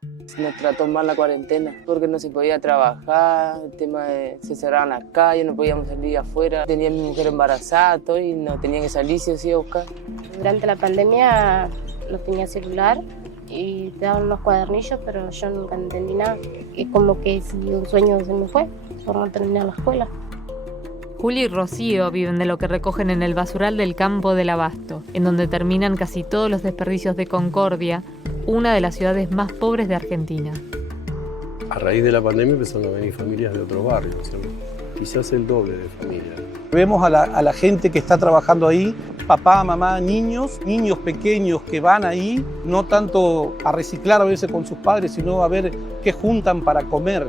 Nos trató mal la cuarentena porque no se podía trabajar, el tema de se cerraban las calles, no podíamos salir afuera. Tenía mi mujer embarazada todo, y no tenía que salir sí o sí a buscar. Durante la pandemia no tenía celular y te daban unos cuadernillos, pero yo nunca entendí nada. Es como que si un sueño se me fue por no terminar la escuela. Juli y Rocío viven de lo que recogen en el basural del campo del Abasto, en donde terminan casi todos los desperdicios de Concordia, una de las ciudades más pobres de Argentina. A raíz de la pandemia empezaron a venir familias de otros barrios, o sea, quizás el doble de familias. Vemos a la gente que está trabajando ahí, papá, mamá, niños pequeños que van ahí, no tanto a reciclar a veces con sus padres, sino a ver qué juntan para comer.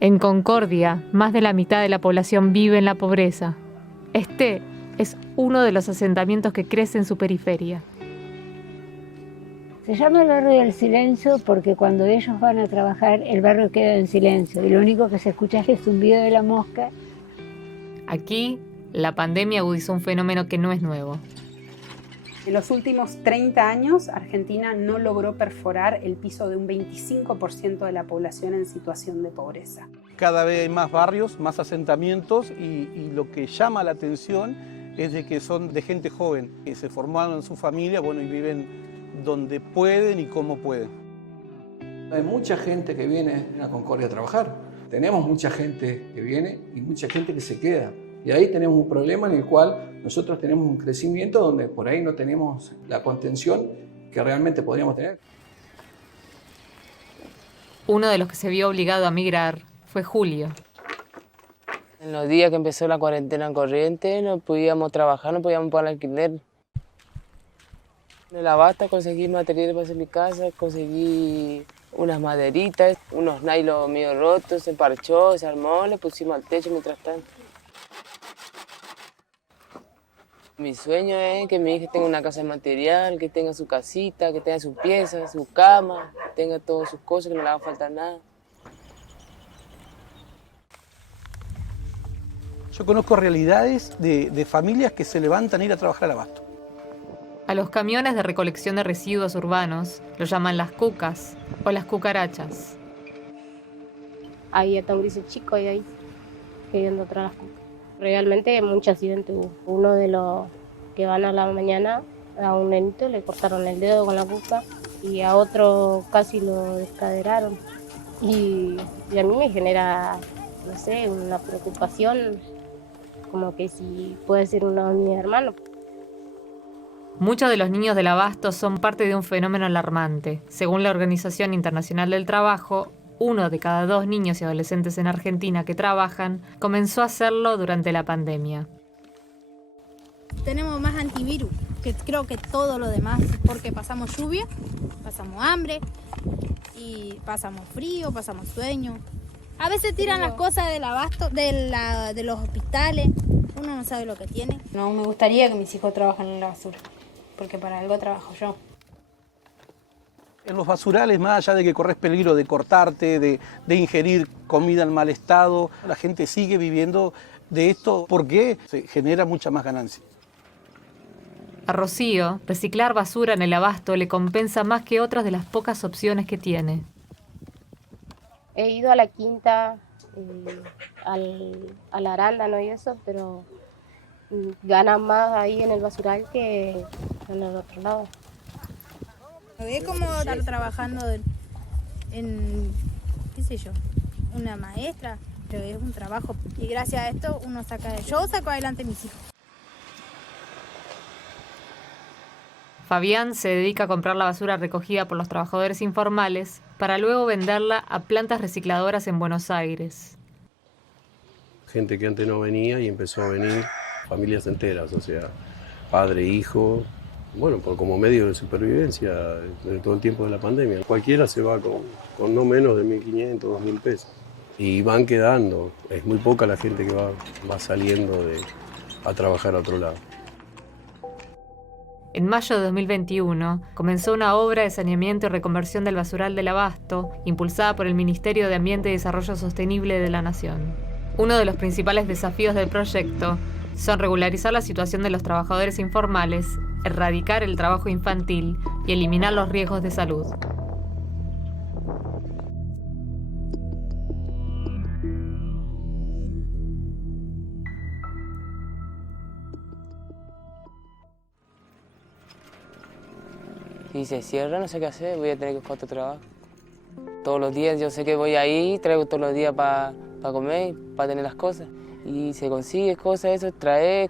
En Concordia, más de la mitad de la población vive en la pobreza. Este es uno de los asentamientos que crece en su periferia. Se llama el barrio del silencio porque cuando ellos van a trabajar el barrio queda en silencio y lo único que se escucha es el zumbido de la mosca. Aquí, la pandemia agudizó un fenómeno que no es nuevo. En los últimos 30 años, Argentina no logró perforar el piso de un 25% de la población en situación de pobreza. Cada vez hay más barrios, más asentamientos y lo que llama la atención es de que son de gente joven, que se formaron en su familia, bueno, y viven donde pueden y cómo pueden. Hay mucha gente que viene a Concordia a trabajar. Tenemos mucha gente que viene y mucha gente que se queda. Y ahí tenemos un problema en el cual nosotros tenemos un crecimiento donde por ahí no tenemos la contención que realmente podríamos tener. Uno de los que se vio obligado a migrar fue Julio. En los días que empezó la cuarentena en Corrientes no podíamos trabajar, no podíamos pagar el alquiler. En el Abasto conseguí materiales para hacer mi casa, conseguí unas maderitas, unos nylon medio rotos, se parchó, se armó, le pusimos al techo mientras tanto. Mi sueño es que mi hija tenga una casa de material, que tenga su casita, que tenga sus piezas, su cama, que tenga todas sus cosas, que no le haga falta nada. Yo conozco realidades de familias que se levantan a ir a trabajar al Abasto. A los camiones de recolección de residuos urbanos los llaman las cucas o las cucarachas. Ahí está un gris chico ahí pidiendo atrás las cucas. Realmente muchos accidentes hubo. Uno de los que van a la mañana, a un nenito le cortaron el dedo con la cuca y a otro casi lo descaderaron. Y a mí me genera, no sé, una preocupación, como que si puede ser uno de mis hermanos. Muchos de los niños del Abasto son parte de un fenómeno alarmante. Según la Organización Internacional del Trabajo, 1 de cada 2 niños y adolescentes en Argentina que trabajan comenzó a hacerlo durante la pandemia. Tenemos más antivirus que creo que todo lo demás, porque pasamos lluvia, pasamos hambre y pasamos frío, pasamos sueño. A veces tiran las cosas del abasto, de los hospitales, uno no sabe lo que tiene. No me gustaría que mis hijos trabajen en la basura, porque para algo trabajo yo. En los basurales, más allá de que corres peligro de cortarte, de ingerir comida en mal estado, la gente sigue viviendo de esto porque se genera mucha más ganancia. A Rocío, reciclar basura en el Abasto le compensa más que otras de las pocas opciones que tiene. He ido a la quinta, a la arándano y eso, pero ganan más ahí en el basural que en el otro lado. Es como estar trabajando en, qué sé yo, una maestra, pero es un trabajo. Y gracias a esto yo saco adelante a mis hijos. Fabián se dedica a comprar la basura recogida por los trabajadores informales para luego venderla a plantas recicladoras en Buenos Aires. Gente que antes no venía y empezó a venir familias enteras, o sea, padre, hijo, bueno, como medio de supervivencia de todo el tiempo de la pandemia. Cualquiera se va con no menos de 1.500, 2.000 pesos. Y van quedando, es muy poca la gente que va saliendo a trabajar a otro lado. En mayo de 2021 comenzó una obra de saneamiento y reconversión del basural del Abasto, impulsada por el Ministerio de Ambiente y Desarrollo Sostenible de la Nación. Uno de los principales desafíos del proyecto son regularizar la situación de los trabajadores informales erradicar el trabajo infantil y eliminar los riesgos de salud. Si se cierra, no sé qué hacer, voy a tener que buscar otro trabajo. Todos los días yo sé que voy ahí, traigo todos los días para comer, para tener las cosas. Y se consigue cosas, eso, traer,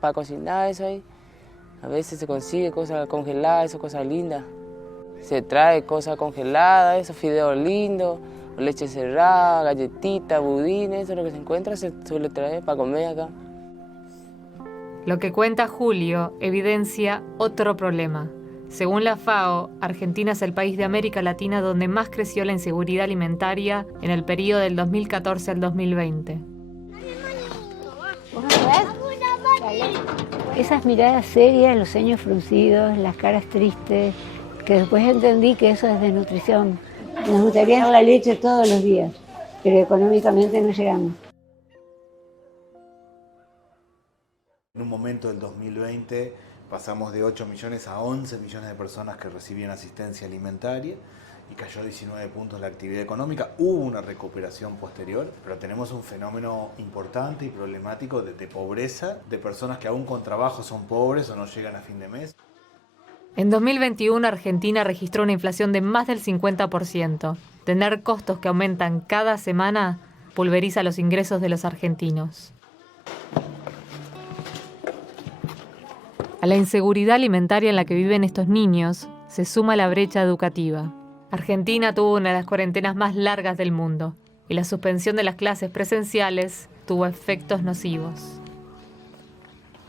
para cocinar, eso ahí. A veces se consigue cosas congeladas, eso, cosas lindas. Se trae cosas congeladas, esos fideos lindos, leche cerrada, galletitas, budines, eso es lo que se encuentra, se suele traer para comer acá. Lo que cuenta Julio evidencia otro problema. Según la FAO, Argentina es el país de América Latina donde más creció la inseguridad alimentaria en el periodo del 2014 al 2020. Esas miradas serias, los ceños fruncidos, las caras tristes, que después entendí que eso es desnutrición. Nos gustaría dar la leche todos los días, pero económicamente no llegamos. En un momento del 2020 pasamos de 8 millones a 11 millones de personas que recibían asistencia alimentaria y cayó 19 puntos la actividad económica. Hubo una recuperación posterior, pero tenemos un fenómeno importante y problemático de pobreza, de personas que aún con trabajo son pobres o no llegan a fin de mes. En 2021, Argentina registró una inflación de más del 50%. Tener costos que aumentan cada semana pulveriza los ingresos de los argentinos. A la inseguridad alimentaria en la que viven estos niños se suma la brecha educativa. Argentina tuvo una de las cuarentenas más largas del mundo y la suspensión de las clases presenciales tuvo efectos nocivos.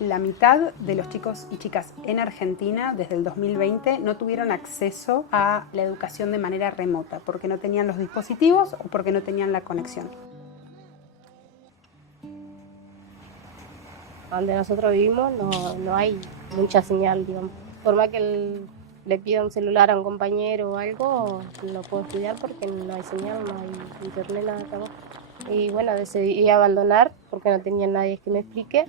La mitad de los chicos y chicas en Argentina desde el 2020 no tuvieron acceso a la educación de manera remota porque no tenían los dispositivos o porque no tenían la conexión. Donde nosotros vivimos no hay mucha señal, digamos. Por más que le pida un celular a un compañero o algo, no puedo estudiar porque no hay señal, no hay internet, nada tampoco. Y bueno, decidí abandonar porque no tenía nadie que me explique.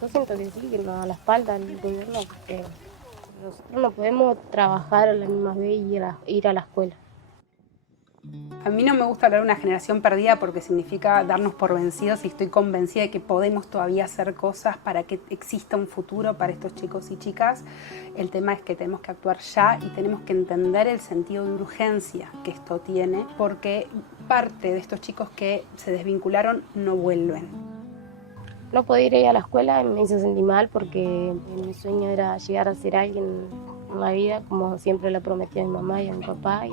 Yo siento que sí, que nos da la espalda el gobierno, porque nosotros no podemos trabajar a la misma vez y ir a la escuela. A mí no me gusta hablar de una generación perdida porque significa darnos por vencidos y estoy convencida de que podemos todavía hacer cosas para que exista un futuro para estos chicos y chicas. El tema es que tenemos que actuar ya y tenemos que entender el sentido de urgencia que esto tiene porque parte de estos chicos que se desvincularon no vuelven. No poder ir a la escuela me hizo sentir mal porque mi sueño era llegar a ser alguien en la vida como siempre le prometí a mi mamá y a mi papá y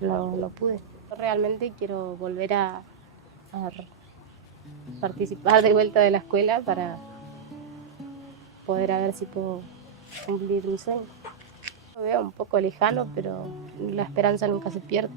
no pude. Realmente quiero volver a participar de vuelta de la escuela para poder a ver si puedo cumplir mi sueño. Lo veo un poco lejano, pero la esperanza nunca se pierde.